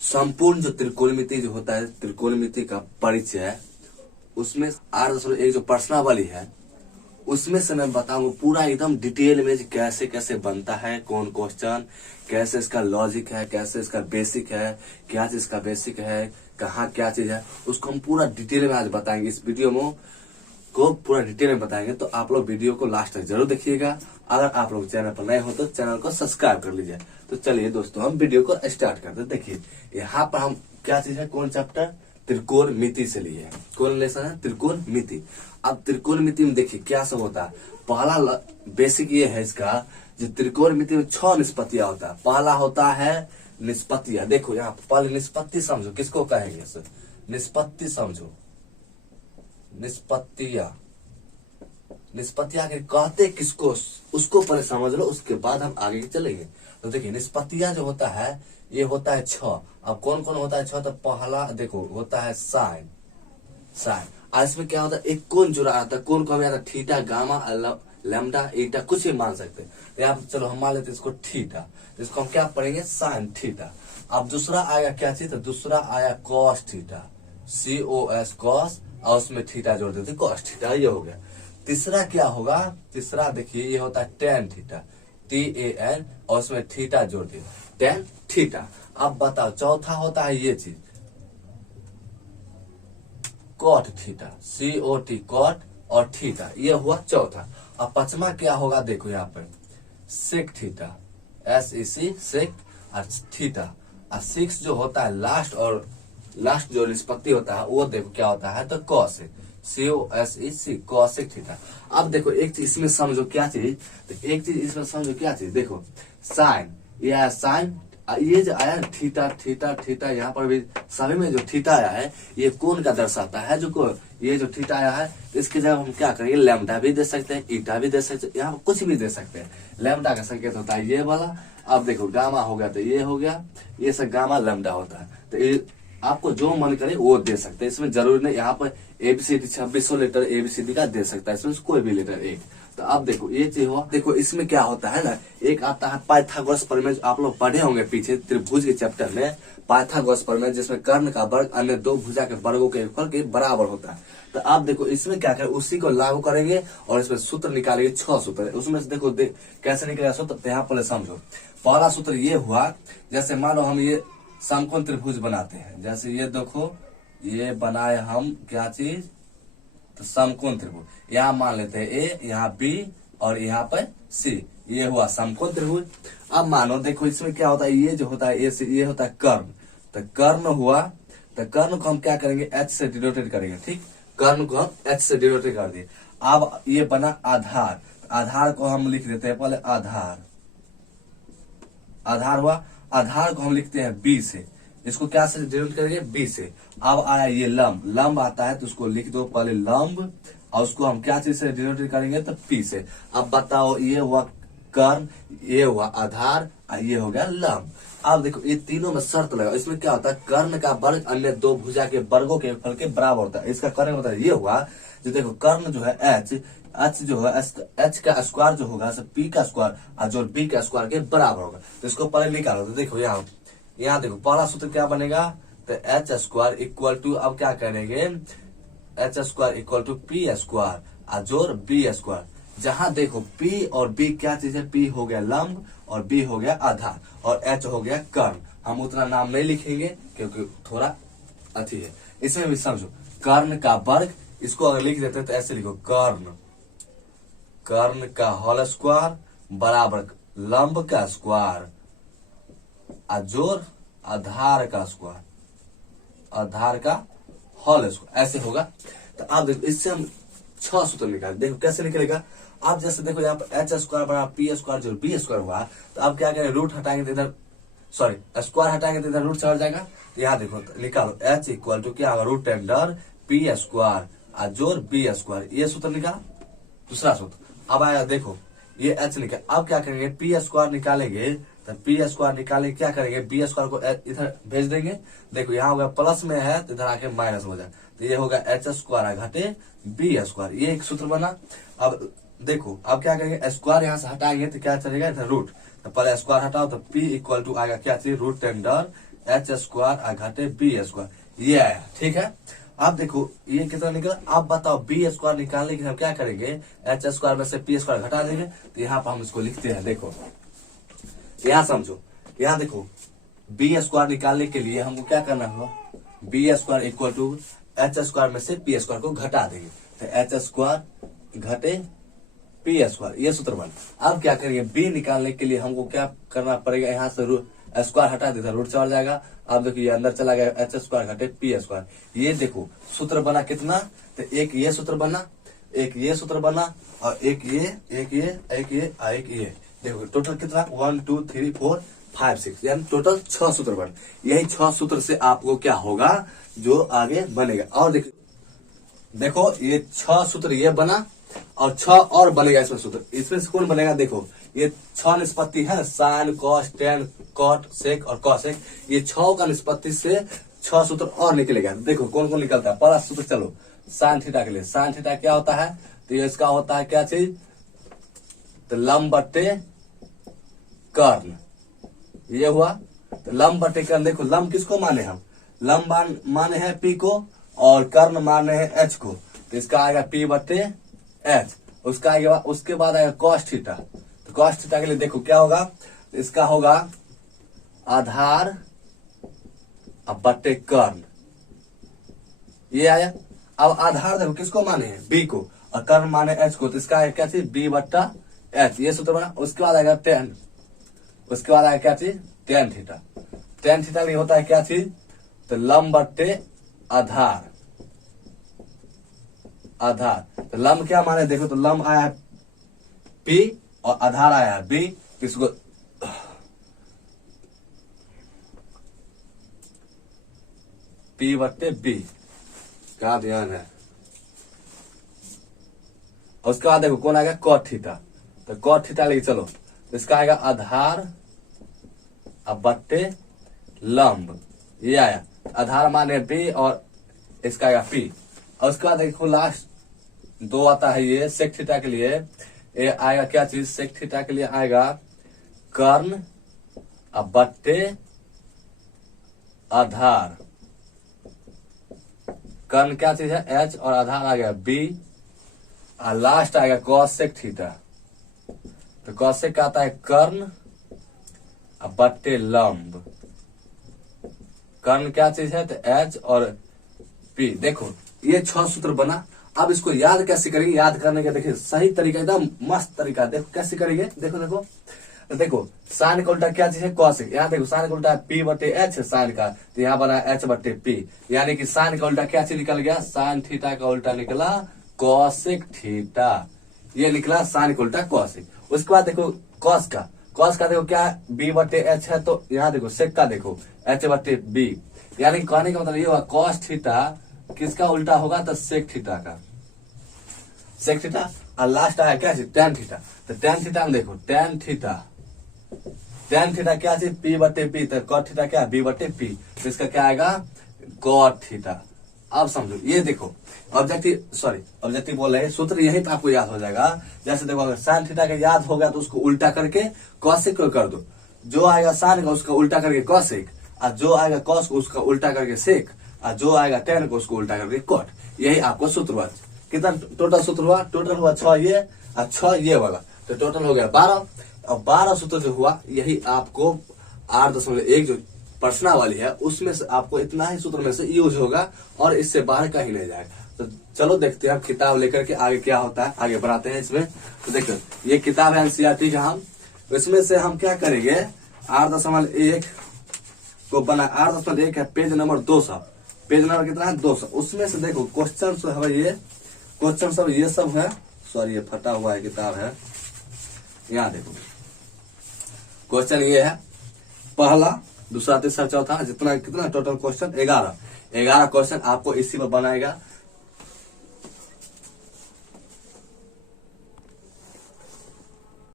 संपूर्ण जो त्रिकोणमिति जो होता है, त्रिकोणमिति का परिचय, उसमें 8.1 जो प्रश्नावली है उसमें से मैं बताऊंगा पूरा एकदम डिटेल में कैसे कैसे बनता है, कौन क्वेश्चन, कैसे इसका लॉजिक है, कैसे इसका बेसिक है, क्या चीज का बेसिक है, कहाँ क्या चीज है, उसको हम पूरा डिटेल में आज बताएंगे। इस वीडियो में को पूरा डिटेल में बताएंगे, तो आप लोग वीडियो को लास्ट तक जरूर देखिएगा। अगर आप लोग चैनल पर नए हो तो चैनल को सब्सक्राइब कर लीजिए। तो चलिए दोस्तों, हम वीडियो को स्टार्ट करते हैं। देखिए यहाँ पर हम क्या चीज है, कौन चैप्टर, त्रिकोणमिति से लिए है। कौन लेसन है, त्रिकोणमिति। अब त्रिकोणमिति में देखिए क्या सब होता है। पहला बेसिक ये है इसका, जो त्रिकोणमिति में 6 निष्पत्तियां होता है। पहला होता है निष्पत्तियां। देखो यहाँ पहले निष्पत्ति समझो, किसको कहेंगे सर, निष्पत्ति समझो। निष्पत्तियां, निष्पत्तियां कहते किसको, उसको पहले समझ लो, उसके बाद हम आगे चलेंगे। तो देखिए निष्पत्तियां जो होता है ये होता है 6। अब कौन कौन होता है 6, तो पहला देखो होता है साइन। साइन और इसमें क्या होता है, एक कोण जुड़ा आता है। कोण को हम यहाँ थीटा, गामा, लैम्डा, ईटा कुछ भी मान सकते हैं। तो यहाँ चलो हम मान लेते हैं इसको थीटा, इसको हम क्या पढ़ेंगे, साइन थीटा। अब दूसरा आया क्या चीज, तो दूसरा आया कॉस थीटा, COS कॉस, और उसमें थीटा जोड़ देते कॉस थीटा, ये हो गया। तीसरा क्या होगा, तीसरा देखिए ये होता है टेन थीटा, TAN, और उसमें थीटा जोड़ दिया, टेन थीटा। अब बताओ चौथा होता है ये चीज, कॉट थीटा, COT कॉट, और थीटा, ये हुआ चौथा। अब पांचवा क्या होगा, देखो यहाँ पर सेक थीटा, SEC सेक, और थीटा। और 6 जो होता है लास्ट, और लास्ट जो निष्पत्ति होता है वो देखो क्या होता है, तो कॉसेक, COSEC कॉसेक थीटा। अब देखो एक चीज इसमें समझो क्या चीज, तो एक चीज इसमें समझो क्या चीज, देखो साइन, ये आया साइन, ये जो आया थीटा थीटा थीटा, यहाँ पर भी सभी में जो थीटा आया है ये कोण का दर्शाता है। जो ये जो थीटा आया है इसकी जगह हम क्या करेंगे, लैम्डा भी दे सकते हैं, ईटा भी दे सकते हैं, यहाँ पर कुछ भी दे सकते हैं। लैम्डा का संकेत होता है ये वाला। अब देखो गामा हो गया तो ये हो गया, ये सब गामा लैम्डा होता है। तो ये आपको जो मन करे वो दे सकते हैं, इसमें जरूरी नहीं। यहाँ पर ABCD 2600 लेटर ABCD का दे सकता है, इसमें कोई भी लेटर एक। तो अब देखो ये चीज हुआ, देखो इसमें क्या होता है ना, एक आता है पाइथागोरस प्रमेय, आप लोग पढ़े होंगे पीछे त्रिभुज के चैप्टर में, पाइथागोरस प्रमेय, जिसमें कर्ण का वर्ग अन्य दो भुजा के वर्गों के फल के बराबर होता है। तो आप देखो इसमें क्या करें, उसी को लागू करेंगे और इसमें सूत्र निकालेंगे। 6 सूत्र है उसमें से, देखो कैसे निकलेगा सूत्र, तो यहाँ पहले समझो। पहला सूत्र ये हुआ, जैसे मानो हम ये समकोण त्रिभुज बनाते हैं, जैसे ये देखो ये बनाए हम क्या चीज, तो समकोण त्रिभुज। यहाँ मान लेते हैं A, यहाँ B, और यहाँ पर C, ये हुआ समकोण त्रिभुज। अब मानो देखो इसमें क्या होता है, ये जो होता है A से, ये होता है कर्ण, तो कर्ण हुआ, तो कर्ण को हम क्या करेंगे, H से डिनोटेड करेंगे, ठीक। कर्ण को हम H से डिनोटेड कर दिए। अब ये बना आधार, आधार को हम लिख देते हैं पहले आधार, आधार हुआ। आधार को हम लिखते हैं B से, इसको क्या से डिनोट करेंगे, B से। अब आया ये लंब, लंब आता है तो उसको लिख दो पहले लंब, और उसको हम क्या चीज से डिनोट करेंगे, तो P से। अब बताओ ये हुआ कर्ण, ये हुआ आधार, और ये हो गया लंब। अब देखो ये तीनों में शर्त लगा, इसमें क्या होता है, कर्ण का वर्ग अन्य दो भुजा के वर्गों के फल के बराबर होता है। इसका कर्ण होता है ये हुआ, जो देखो कर्ण जो है H जो है H का स्क्वायर जो होगा P का स्क्वायर, और जो B का स्क्वायर के बराबर होगा। तो इसको पहले निकालो, तो देखो यहाँ देखो पहला सूत्र क्या बनेगा, तो H स्क्वायर इक्वल टू, अब क्या करेंगे, H square equal to P square, और जोड़ B स्क्वायर। जहां देखो P और B क्या चीज है, P हो गया लंब, और B हो गया आधार, और H हो गया कर्ण। हम उतना नाम नहीं लिखेंगे क्योंकि थोड़ा अति है। इसमें भी समझो, कर्ण का वर्ग, इसको अगर लिख देते तो ऐसे लिखो, कर्ण, कर्ण का होल स्क्वायर बराबर लंब का स्क्वायर, जोड़ आधार का स्क्वायर, आधार का होल स्क्वायर, ऐसे होगा। तो आप देखो इससे हम 6 सूत्र निकाल, देखो कैसे निकलेगा। आप जैसे देखो यहाँ पर H स्क्वायर बराबर P स्क्वायर जो B स्क्वायर हुआ, तो आप क्या करें, रूट हटाएंगे तो इधर, सॉरी स्क्वायर हटाएंगे तो इधर रूट चढ़ जाएगा। तो यहाँ देखो निकालो, H इक्वल टू क्या होगा, रूट अंडर P स्क्वायर, जोड़ B स्क्वायर, ये सूत्र निकाला। दूसरा सूत्र अब आया, देखो ये H निकाल, अब क्या करेंगे, P स्क्वायर निकालेंगे, तो P स्क्वायर निकालेंगे, क्या करेंगे, B स्क्वायर को इधर भेज देंगे। देखो यहाँ होगा प्लस में है तो इधर आके माइनस हो जाए, तो ये होगा H स्क्वायर घटे B स्क्वायर, ये एक सूत्र बना। अब देखो अब क्या करेंगे, स्क्वायर यहाँ से हटाएंगे तो क्या चलेगा, इधर रूट, तो पहले स्क्वायर हटाओ, तो P इक्वल टू आएगा क्या चीज, रूट अंडर एच स्क्वायर घटे बी स्क्वायर, ये आया। ठीक है, अब देखो ये कितना निकला। अब बताओ बी स्क्वायर निकालने के लिए हम क्या करेंगे, एच स्क्वायर में से पी स्क्वायर घटा देंगे। तो यहाँ पर हम इसको लिखते हैं, देखो यहाँ समझो, यहाँ देखो बी स्क्वायर निकालने के लिए हमको क्या करना होगा, B square equal to H square में से पी स्क्वायर को घटा देंगे। तो एच स्क्वायर घटे पी स्क्वायर, ये सूत्र बन। अब क्या करेंगे, बी निकालने के लिए हमको क्या करना पड़ेगा, यहाँ से स्क्वायर हटा देता, रूट चढ़ जाएगा। अब देखो ये अंदर चला गया, एच स्क्वायर घटे पी स्क्वायर। ये देखो सूत्र बना कितना, तो एक ये सूत्र बना, एक ये सूत्र बना, और एक ये, एक ये, एक ये, और एक ये। देखो टोटल कितना, 1 2 3 4 5 6, यानी टोटल 6 सूत्र बन। यही 6 सूत्र से आपको क्या होगा, जो आगे बनेगा। और देखो ये 6 सूत्र ये बना, और 6 और बनेगा इसमें सूत्र। इसमें से कौन बनेगा, देखो ये 6 निष्पत्ति है, sine cos tan cot sec और कॉसेक, ये 6 का निष्पत्ति से 6 सूत्र और निकलेगा। देखो कौन कौन निकलता है। पहला सूत्र चलो साइन थीटा के लिए, साइन थीटा क्या होता है, तो ये इसका होता है क्या चीज, तो लंब बट्टे कर्ण, ये हुआ। तो लंब बट्टे कर्ण, देखो लंब किसको माने हम, लंब माने हैं पी को, और कर्ण माने हैं एच को। तो इसका आएगा पी बट्टे एच। उसका आएगा, उसके बाद आएगा कॉस थीटा। तो कॉस थीटा के लिए देखो क्या होगा, इसका होगा आधार अब बट्टे कर्ण, ये आया। अब आधार देखो किसको माने हैं, बी को, और कर्ण माने एच को। तो इसका आएगा क्या चीज, बी बट्टा एच, ये सूत्र बना। उसके बाद आएगा टेन, उसके बाद आएगा क्या चीज, टेन थीटा। टेन थीटा लिए होता है क्या चीज, तो लंब बट्टे आधार, आधार। तो लंब क्या माने, देखो तो लंब आया है पी और आधार आया है बी। इसको पी बट्टे बी, क्या ध्यान है। और उसके बाद देखो कौन आएगा, कॉट थीटा। तो कॉट थीटा लेके चलो, इसका आएगा आधार अब बट्टे लंब, ये आया। आधार माने बी और इसका आएगा पी। और उसके बाद देखो लास्ट 2 आता है, ये सेक थीटा के लिए ये आएगा क्या चीज, सेक थीटा के लिए आएगा कर्ण अब बट्टे आधार। कर्ण क्या चीज है, एच, और आधार आ गया बी, और लास्ट आएगा कॉसेक थीटा। तो कॉसेक का आता है कर्ण अब बट्टे लंब। कर्ण क्या चीज है, तो एच और पी। देखो ये 6 सूत्र बना। अब इसको याद कैसे करेंगे, याद करने का देखिए सही तरीका, एकदम मस्त तरीका। देखो कैसे करेंगे, देखो देखो देखो साइन का उल्टा क्या चीज है, कॉसेक। यहाँ देखो साइन का उल्टा पी बटे एच है साइन का, तो यहाँ बना एच बटे पी, यानी कि साइन का उल्टा क्या चीज निकल गया, साइन थीटा का उल्टा निकला कॉसेक थीटा। ये निकला साइन का उल्टा कॉसेक। उसके बाद देखो कॉस का देखो क्या बी बटे एच है, तो यहाँ देखो सेक का देखो एच बटे बी, यानी कहने का मतलब ये हुआ कॉस थीटा किसका उल्टा होगा, तो सेक थीटा का, सेक थीटा। और लास्ट आया क्या चीज, टेन थीटा। तो टेन थीटा में देखो टेन थीटा, टेन थीटा क्या चीज, पी बटे पी। तो कॉट थीटा क्या, बी बटे पी। तो इसका क्या आएगा, कॉट थीटा। अब समझो ये देखो ऑब्जेक्टिव बोल रहे हैं, सूत्र यही तो आपको याद हो जाएगा। जैसे देखो अगर साइन थीटा का याद हो गया तो उसको उल्टा करके कॉसेक को कर दो, जो आएगा साइन का उसका उल्टा करके कॉसेक, और जो आएगा कॉस को उसका उल्टा करके सेक, और जो आएगा टेन को उसको उल्टा करके कॉट। यही आपको सूत्र हुआ। कितना टोटल सूत्र हुआ, टोटल हुआ 6 ये और 6 ये वाला, तो टोटल हो गया 12। और 12 सूत्र जो हुआ यही आपको 8.1 जो प्रश्ना वाली है उसमें से आपको इतना ही सूत्र में से यूज होगा, और इससे बाहर का ही नहीं जाएगा। तो चलो देखते हैं किताब लेकर के आगे क्या होता है, आगे बढ़ाते हैं इसमें। तो देखो ये किताब है एनसीईआरटी का, हम इसमें से हम क्या करेंगे, 8.1 को बना 8.1 है पेज नंबर 200, पेज नंबर कितना है 200। उसमें से देखो क्वेश्चन सब है, ये क्वेश्चन सब ये सब है, सॉरी ये फटा हुआ है किताब है, यहाँ देखो क्वेश्चन ये है, पहला दूसरा तीसरा चौथा जितना कितना टोटल क्वेश्चन 11 क्वेश्चन आपको इसी पर बनाएगा।